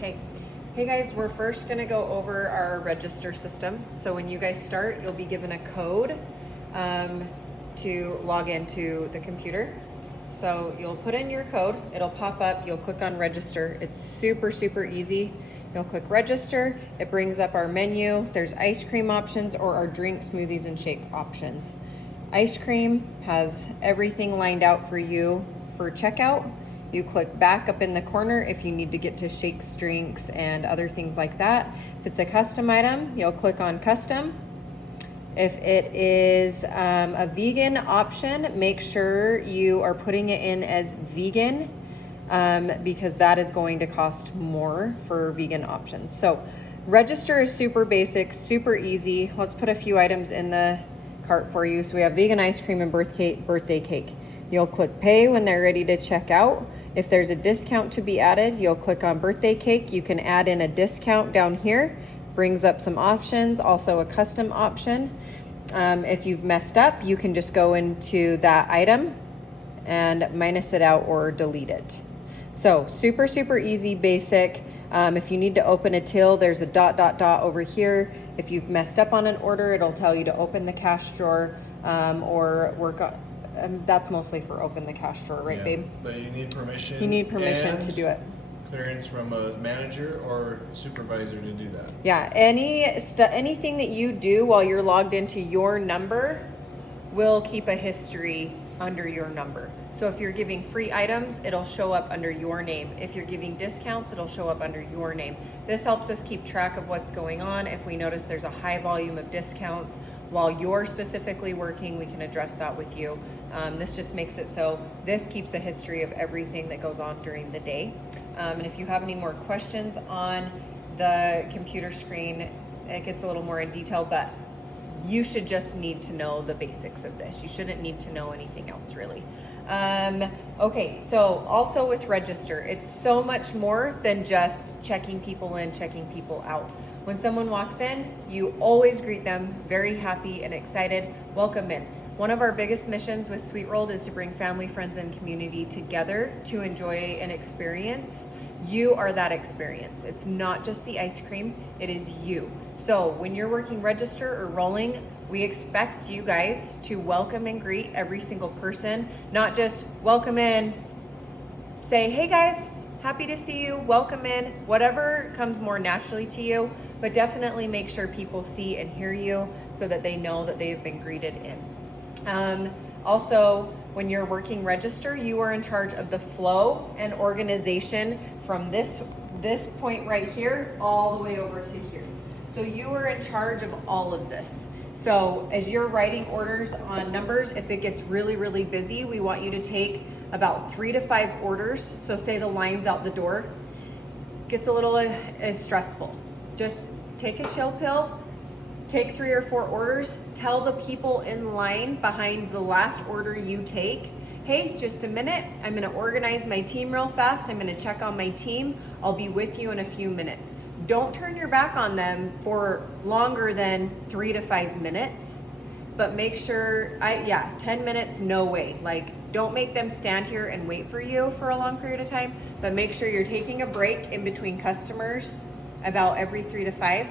Okay. Hey guys, we're first gonna go over our register system. So when you guys start, you'll be given a code to log into the computer. So you'll put in your code, it'll pop up, you'll click on register. It's super, super easy. You'll click register, it brings up our menu. There's ice cream options or our drink, smoothies, and shake options. Ice cream has everything lined out for you for checkout. You click back up in the corner if you need to get to shakes, drinks, and other things like that. If it's a custom item, you'll click on custom. If it is a vegan option, make sure you are putting it in as vegan because that is going to cost more for vegan options. So register is super basic, super easy. Let's put a few items in the cart for you. So we have vegan ice cream and birthday cake. You'll click pay when they're ready to check out. If there's a discount to be added, you'll click on birthday cake. You can add in a discount down here. Brings up some options, also a custom option. If you've messed up, you can just go into that item and minus it out or delete it. So super, super easy, basic. If you need to open a till, there's a ... over here. If you've messed up on an order, it'll tell you to open the cash drawer or work on. That's mostly for open the cash drawer, right, babe? But you need permission. You need permission and to do it. Clearance from a manager or supervisor to do that. Yeah, anything that you do while you're logged into your number will keep a history under your number. So if you're giving free items, it'll show up under your name. If you're giving discounts, it'll show up under your name. This helps us keep track of what's going on. If we notice there's a high volume of discounts while you're specifically working, we can address that with you. This just makes it so this keeps a history of everything that goes on during the day. And if you have any more questions on the computer screen, it gets a little more in detail, but you should just need to know the basics of this. You shouldn't need to know anything else really. Okay, so also with register, it's so much more than just checking people in, checking people out. When someone walks in, you always greet them very happy and excited. Welcome in. One of our biggest missions with Sweet Rolled is to bring family, friends, and community together to enjoy an experience. You are that experience. It's not just the ice cream, it is you. So when you're working register or rolling, we expect you guys to welcome and greet every single person, not just welcome in, say, hey guys, happy to see you, welcome in, whatever comes more naturally to you, but definitely make sure people see and hear you so that they know that they have been greeted in. Also, when you're working register, you are in charge of the flow and organization from this point right here all the way over to here. So you are in charge of all of this. So as you're writing orders on numbers, if it gets really, really busy, we want you to take about 3 to 5 orders. So say the line's out the door, gets a little stressful. Just take a chill pill. Take 3 or 4 orders, tell the people in line behind the last order you take, hey, just a minute, I'm gonna organize my team real fast, I'm gonna check on my team, I'll be with you in a few minutes. Don't turn your back on them for longer than 3 to 5 minutes, but make sure, 10 minutes, no way. Like, don't make them stand here and wait for you for a long period of time, but make sure you're taking a break in between customers about every 3 to 5.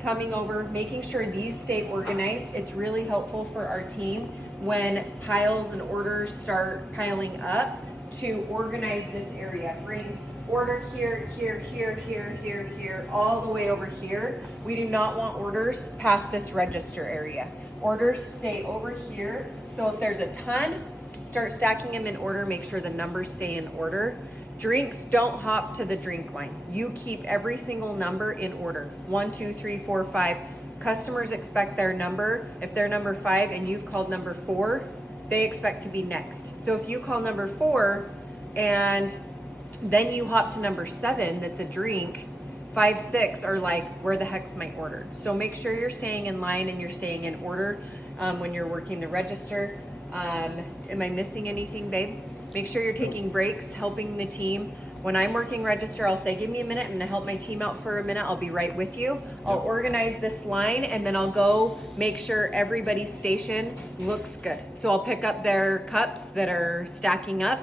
Coming over, making sure these stay organized. It's really helpful for our team when piles and orders start piling up to organize this area. Bring order here, here, here, here, here, here, all the way over here. We do not want orders past this register area. Orders stay over here. So if there's a ton, start stacking them in order. Make sure the numbers stay in order. Drinks, don't hop to the drink line. You keep every single number in order. 1, 2, 3, 4, 5. Customers expect their number. If they're number 5 and you've called number 4, they expect to be next. So if you call number 4 and then you hop to number 7, that's a drink, 5, 6 are like, where the heck's my order? So make sure you're staying in line and you're staying in order when you're working the register. Am I missing anything, babe? Make sure you're taking breaks, helping the team. When I'm working register, I'll say, give me a minute, I'm gonna help my team out for a minute, I'll be right with you. I'll organize this line and then I'll go make sure everybody's station looks good. So I'll pick up their cups that are stacking up,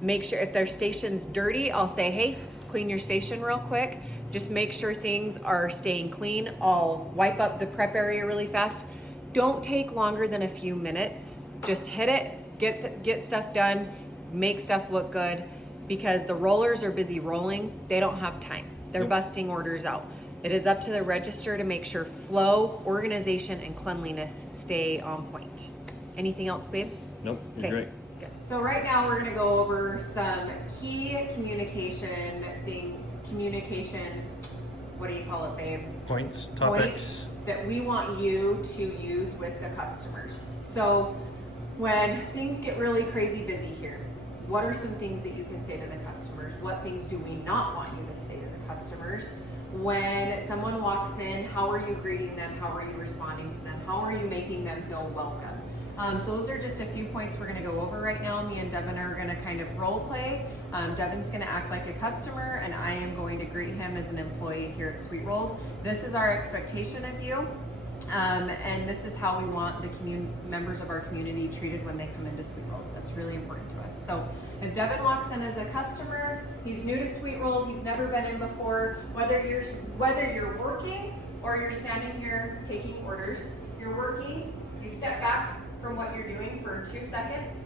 make sure if their station's dirty, I'll say, hey, clean your station real quick. Just make sure things are staying clean. I'll wipe up the prep area really fast. Don't take longer than a few minutes. Just hit it, get stuff done, make stuff look good, because the rollers are busy rolling. They don't have time. They're busting orders out. It is up to the register to make sure flow, organization, and cleanliness stay on point. Anything else, babe? Nope, you're Okay. great. Good. So right now we're gonna go over some key communication, what do you call it, babe? Points, Points topics. that we want you to use with the customers. So when things get really crazy busy here, what are some things that you can say to the customers? What things do we not want you to say to the customers? When someone walks in, how are you greeting them? How are you responding to them? How are you making them feel welcome? So those are just a few points we're gonna go over right now. Me and Devin are gonna kind of role play. Devin's gonna act like a customer, and I am going to greet him as an employee here at Sweet Rolled. This is our expectation of you. And this is how we want the members of our community treated when they come into Sweet Rolled. That's really important to us. So as Devin walks in as a customer, he's new to Sweet Rolled, he's never been in before. Whether you're working or you're standing here taking orders, you're working, you step back from what you're doing for 2 seconds.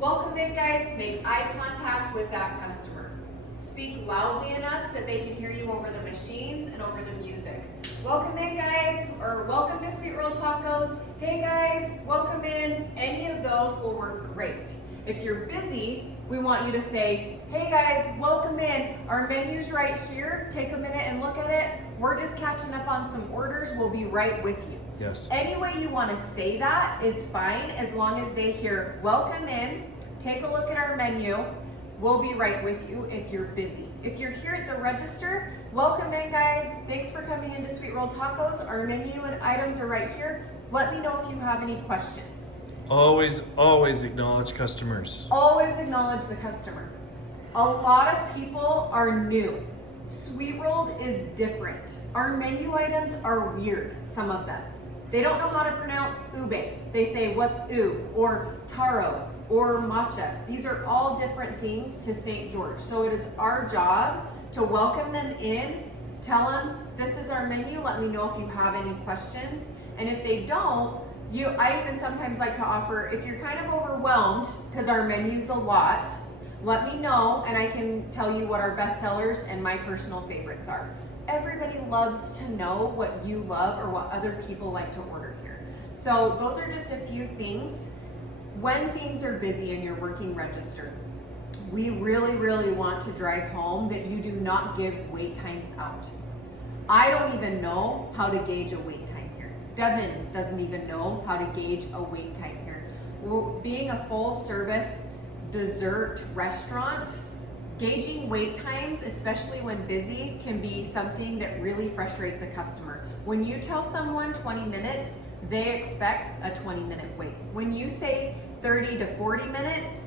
Welcome in, guys. Make eye contact with that customer. Speak loudly enough that they can hear you over the machines and over the music. Welcome in, guys, or welcome to Sweet Rolled Tacos. Hey guys, welcome in. Any of those will work great. If you're busy, we want you to say, hey guys, welcome in. Our menu's right here. Take a minute and look at it. We're just catching up on some orders. We'll be right with you. Yes. Any way you want to say that is fine, as long as they hear welcome in, take a look at our menu, we'll be right with you if you're busy. If you're here at the register, welcome in, guys. Thanks for coming into Sweet Rolled Tacos. Our menu and items are right here. Let me know if you have any questions. Always acknowledge customers. Always acknowledge the customer. A lot of people are new. Sweet Rolled is different. Our menu items are weird, some of them. They don't know how to pronounce ube. They say, what's ube? Or taro, or matcha. These are all different things to St. George. So it is our job to welcome them in, tell them, this is our menu, let me know if you have any questions. And if they don't, I even sometimes like to offer, if you're kind of overwhelmed, because our menu's a lot, let me know and I can tell you what our best sellers and my personal favorites are. Everybody loves to know what you love or what other people like to order here. So those are just a few things. When things are busy and you're working register, we really want to drive home that you do not give wait times out. I don't even know how to gauge a wait time here. Devin doesn't even know how to gauge a wait time here. Being a full service dessert restaurant, gauging wait times, especially when busy, can be something that really frustrates a customer. When you tell someone 20 minutes, they expect a 20-minute wait. When you say 30 to 40 minutes,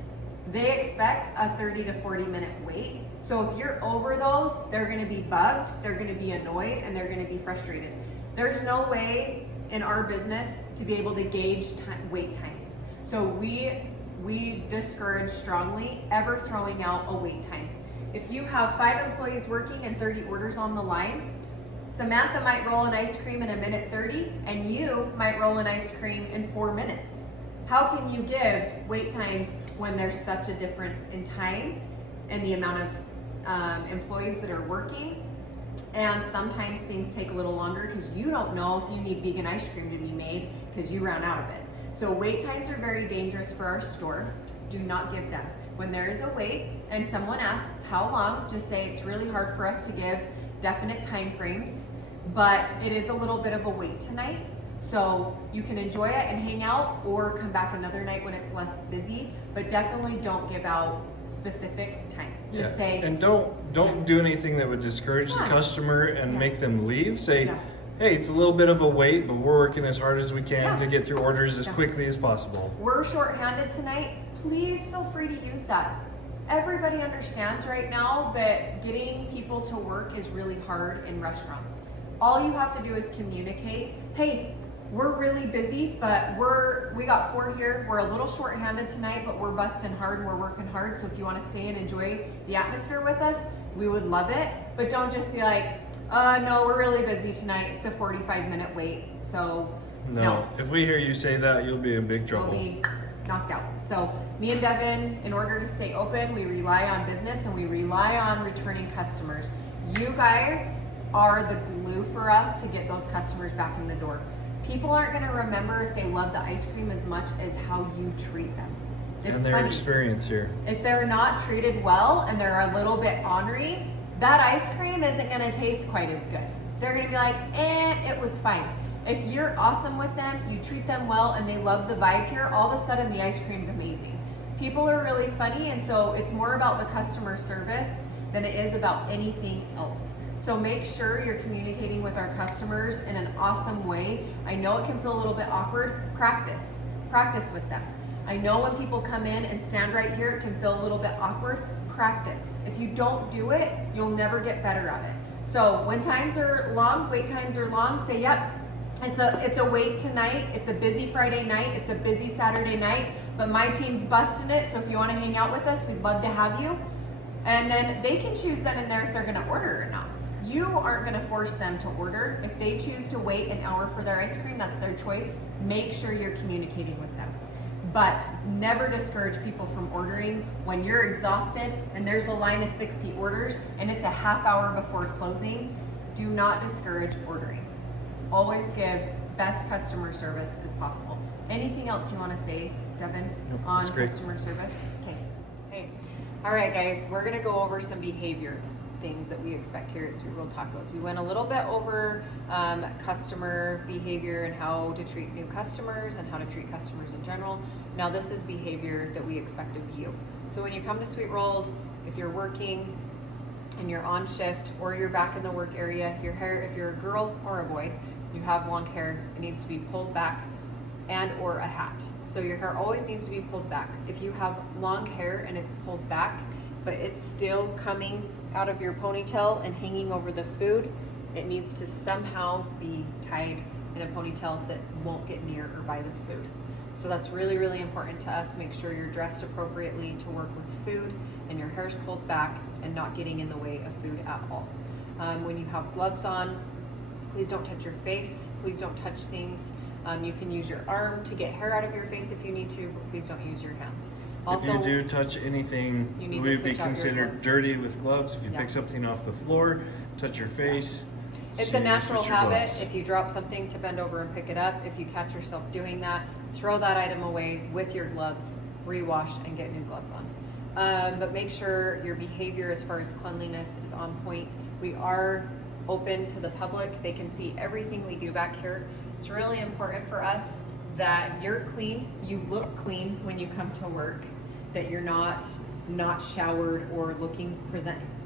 they expect a 30 to 40-minute wait. So if you're over those, they're gonna be bugged, they're gonna be annoyed, and they're gonna be frustrated. There's no way in our business to be able to gauge wait times. So we discourage strongly ever throwing out a wait time. If you have 5 employees working and 30 orders on the line, Samantha might roll an ice cream in 1:30 and you might roll an ice cream in 4 minutes. How can you give wait times when there's such a difference in time and the amount of employees that are working? And sometimes things take a little longer because you don't know if you need vegan ice cream to be made because you ran out of it. So wait times are very dangerous for our store. Do not give them. When there is a wait and someone asks how long, just say it's really hard for us to give definite time frames, but it is a little bit of a wait tonight. So you can enjoy it and hang out or come back another night when it's less busy, but definitely don't give out specific time. Just say, and don't do anything that would discourage the customer and make them leave. Say, hey, it's a little bit of a wait, but we're working as hard as we can to get through orders as quickly as possible. We're short-handed tonight. Please feel free to use that. Everybody understands right now that getting people to work is really hard in restaurants. All you have to do is communicate, hey, we're really busy, but we got 4 here. We're a little short-handed tonight, but we're busting hard and we're working hard. So if you want to stay and enjoy the atmosphere with us, we would love it, but don't just be like, no, we're really busy tonight. It's a 45-minute wait. So No. If we hear you say that, you'll be in big trouble. we'll be knocked out. So me and Devin, in order to stay open, we rely on business and we rely on returning customers. You guys are the glue for us to get those customers back in the door. People aren't gonna remember if they love the ice cream as much as how you treat them. It's And their funny. experience here. If they're not treated well and they're a little bit ornery, that ice cream isn't gonna taste quite as good. They're gonna be like, it was fine. If you're awesome with them, you treat them well, and they love the vibe here, all of a sudden the ice cream's amazing. People are really funny, and so it's more about the customer service than it is about anything else. So make sure you're communicating with our customers in an awesome way. I know it can feel a little bit awkward. Practice with them. I know when people come in and stand right here, it can feel a little bit awkward. Practice. If you don't do it, you'll never get better at it. So when times are long, wait times are long, say, yep, it's a wait tonight. It's a busy Friday night. It's a busy Saturday night, but my team's busting it. So if you want to hang out with us, we'd love to have you. And then they can choose then and there if they're going to order or not. You aren't going to force them to order. If they choose to wait an hour for their ice cream, that's their choice. Make sure you're communicating with them. But never discourage people from ordering when you're exhausted and there's a line of 60 orders and it's a half hour before closing. Do not discourage ordering. Always give best customer service as possible. Anything else you want to say, Devin, Nope, on that's great. customer service? Okay. All right, guys, we're going to go over some behavior things that we expect here at Sweet Roll Tacos. We went a little bit over customer behavior and how to treat new customers and how to treat customers in general. Now this is behavior that we expect of you. So when you come to Sweet Rolled, if you're working and you're on shift or you're back in the work area, your hair, if you're a girl or a boy, you have long hair, it needs to be pulled back and or a hat. So your hair always needs to be pulled back. If you have long hair and it's pulled back, but it's still coming out of your ponytail and hanging over the food, it needs to somehow be tied in a ponytail that won't get near or by the food. So that's really, really important to us. Make sure you're dressed appropriately to work with food and your hair's pulled back and not getting in the way of food at all. When you have gloves on, please don't touch your face. Please don't touch things. You can use your arm to get hair out of your face if you need to, but please don't use your hands. Also, if you do touch anything, you need to would be switch out your considered gloves. dirty with gloves. If you Yeah. pick something off the floor, touch your face. it's so a you natural switch your habit. gloves. If you drop something, to bend over and pick it up. If you catch yourself doing that, throw that item away with your gloves, rewash, and get new gloves on. But make sure your behavior as far as cleanliness is on point. We are open to the public. They can see everything we do back here. It's really important for us that you're clean, you look clean when you come to work, that you're not showered or looking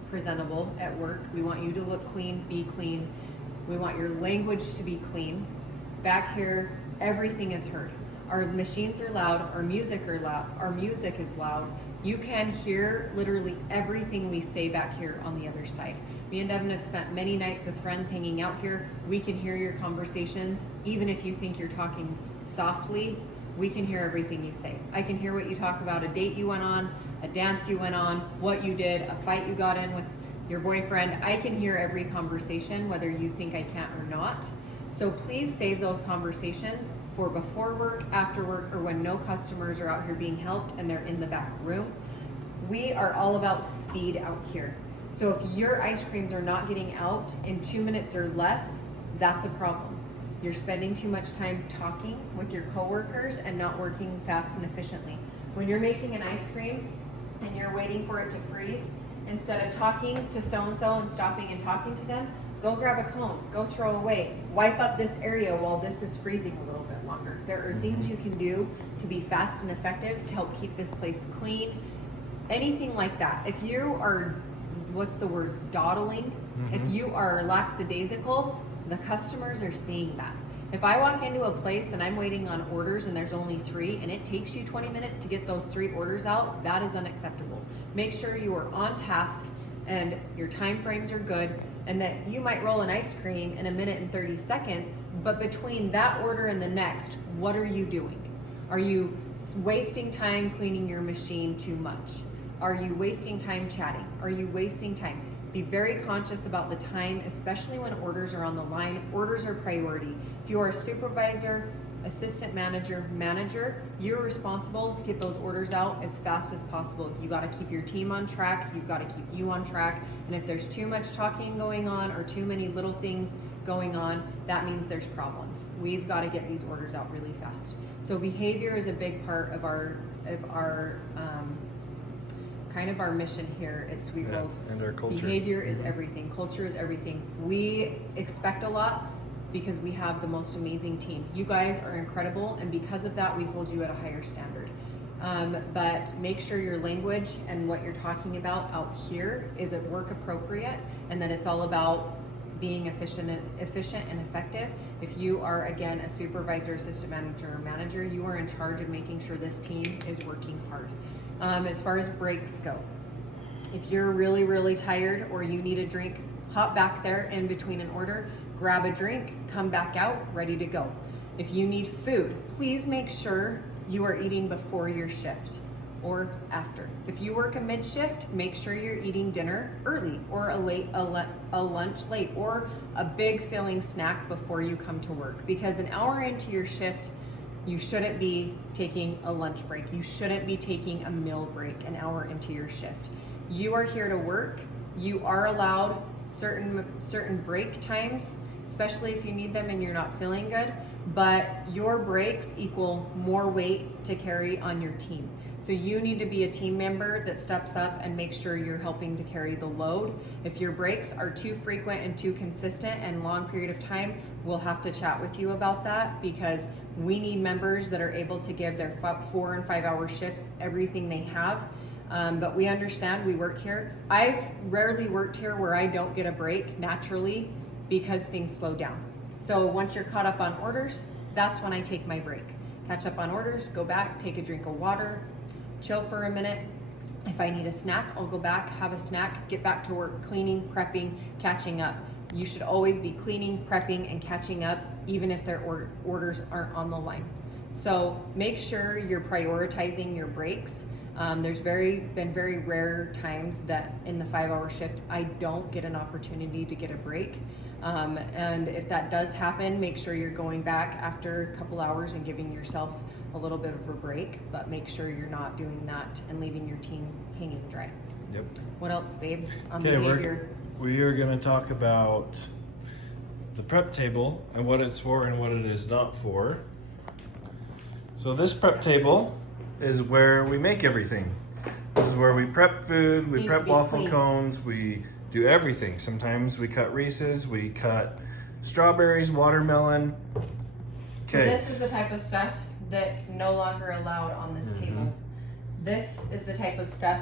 presentable at work. We want you to look clean, be clean. We want your language to be clean. Back here, everything is heard. Our machines are loud, our music is loud. You can hear literally everything we say back here on the other side. Me and Devin have spent many nights with friends hanging out here. We can hear your conversations. Even if you think you're talking softly, we can hear everything you say. I can hear what you talk about, a date you went on, a dance you went on, what you did, a fight you got in with your boyfriend. I can hear every conversation, whether you think I can't or not. So please save those conversations for before work, after work, or when no customers are out here being helped and they're in the back room. We are all about speed out here. So if your ice creams are not getting out in 2 minutes or less, that's a problem. You're spending too much time talking with your coworkers and not working fast and efficiently. When you're making an ice cream and you're waiting for it to freeze, instead of talking to so-and-so and stopping and talking to them, go grab a cone, go throw away, wipe up this area while this is freezing a little bit longer. There are things you can do to be fast and effective to help keep this place clean. Anything like that. If you are, what's the word, dawdling, if you are lackadaisical, the customers are seeing that. If I walk into a place and I'm waiting on orders and there's only 3 and it takes you 20 minutes to get those 3 orders out, that is unacceptable. Make sure you are on task and your time frames are good, and that you might roll an ice cream in 1 minute and 30 seconds, but between that order and the next, what are you doing? Are you wasting time cleaning your machine too much? Are you wasting time chatting? Are you wasting time? Be very conscious about the time, especially when orders are on the line. Orders are priority. If you are a supervisor, assistant manager, you're responsible to get those orders out as fast as possible. You got to keep your team on track. You've got to keep you on track. And if there's too much talking going on or too many little things going on, that means there's problems. We've got to get these orders out really fast. So behavior is a big part of our kind of our mission here at Sweet World. And our culture. Behavior is everything. Culture is everything. We expect a lot because we have the most amazing team. You guys are incredible, and because of that, we hold you at a higher standard. But make sure your language and what you're talking about out here is at work appropriate, and that it's all about being efficient and effective. If you are, again, a supervisor, assistant manager, or manager, you are in charge of making sure this team is working hard. As far as breaks go, if you're really, really tired or you need a drink, hop back there in between an order, grab a drink, come back out, ready to go. If you need food, please make sure you are eating before your shift or after. If you work a mid shift, make sure you're eating dinner early or a lunch late or a big filling snack before you come to work, because an hour into your shift, you shouldn't be taking a lunch break. You shouldn't be taking a meal break an hour into your shift. You are here to work. You are allowed certain break times, especially if you need them and you're not feeling good, but your breaks equal more weight to carry on your team. So you need to be a team member that steps up and makes sure you're helping to carry the load. If your breaks are too frequent and too consistent and long period of time, we'll have to chat with you about that, because we need members that are able to give their 4 and 5 hour shifts everything they have. But we understand, we work here. I've rarely worked here where I don't get a break naturally because things slow down. So once you're caught up on orders, that's when I take my break. Catch up on orders, go back, take a drink of water, chill for a minute. If I need a snack, I'll go back, have a snack, get back to work, cleaning, prepping, catching up. You should always be cleaning, prepping, and catching up, even if their orders aren't on the line. So make sure you're prioritizing your breaks. There's been very rare times that in the 5 hour shift, I don't get an opportunity to get a break. And if that does happen, make sure you're going back after a couple hours and giving yourself a little bit of a break, but make sure you're not doing that and leaving your team hanging dry. Yep. What else, babe, on Okay, behavior? we are going to talk about the prep table and what it's for and what it is not for. So this prep table is where we make everything. This is where we prep food, we Needs prep to be waffle clean. cones, we do everything. Sometimes we cut Reese's, we cut strawberries, watermelon. So this is the type of stuff that no longer allowed on this table. This is the type of stuff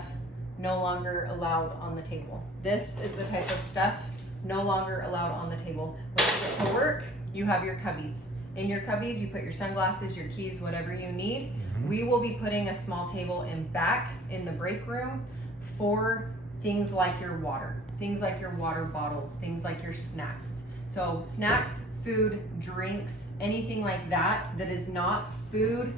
no longer allowed on the table. This is the type of stuff no longer allowed on the table. When you get to work, you have your cubbies. In your cubbies, you put your sunglasses, your keys, whatever you need. We will be putting a small table in back in the break room for things like your water, things like your water bottles, things like your snacks. So snacks, food, drinks, anything like that that is not food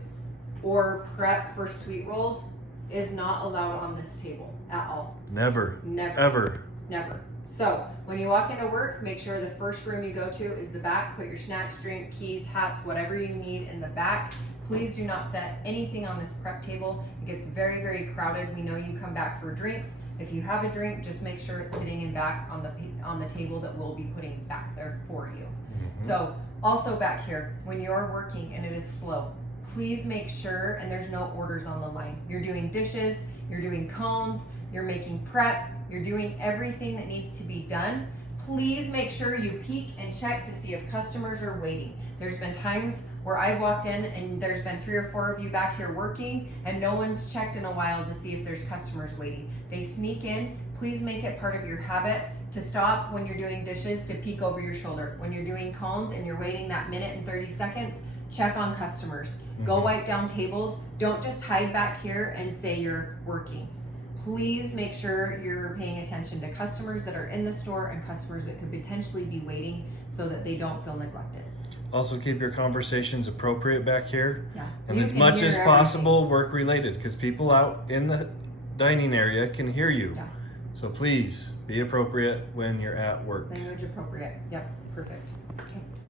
or prep for Sweet Rolled is not allowed on this table at all. Never. Never. Ever. Never. So when you walk into work, make sure the first room you go to is the back. Put your snacks, drink, keys, hats, whatever you need in the back. Please do not set anything on this prep table. It gets very, very crowded. We know you come back for drinks. If you have a drink, just make sure it's sitting in back on the table that we'll be putting back there for you. So also back here, when you're working and it is slow, please make sure, and there's no orders on the line. You're doing dishes, you're doing cones, you're making prep, you're doing everything that needs to be done. Please make sure you peek and check to see if customers are waiting. There's been times where I've walked in and there's been 3 or 4 of you back here working and no one's checked in a while to see if there's customers waiting. They sneak in. Please make it part of your habit to stop when you're doing dishes to peek over your shoulder. When you're doing cones and you're waiting that minute and 30 seconds, check on customers. Go wipe down tables. Don't just hide back here and say you're working. Please make sure you're paying attention to customers that are in the store and customers that could potentially be waiting so that they don't feel neglected. Also keep your conversations appropriate back here. Yeah. And You as can much hear as everything. possible, work related, because people out in the dining area can hear you. Yeah. So please Be appropriate when you're at work. Language appropriate. Yep, perfect.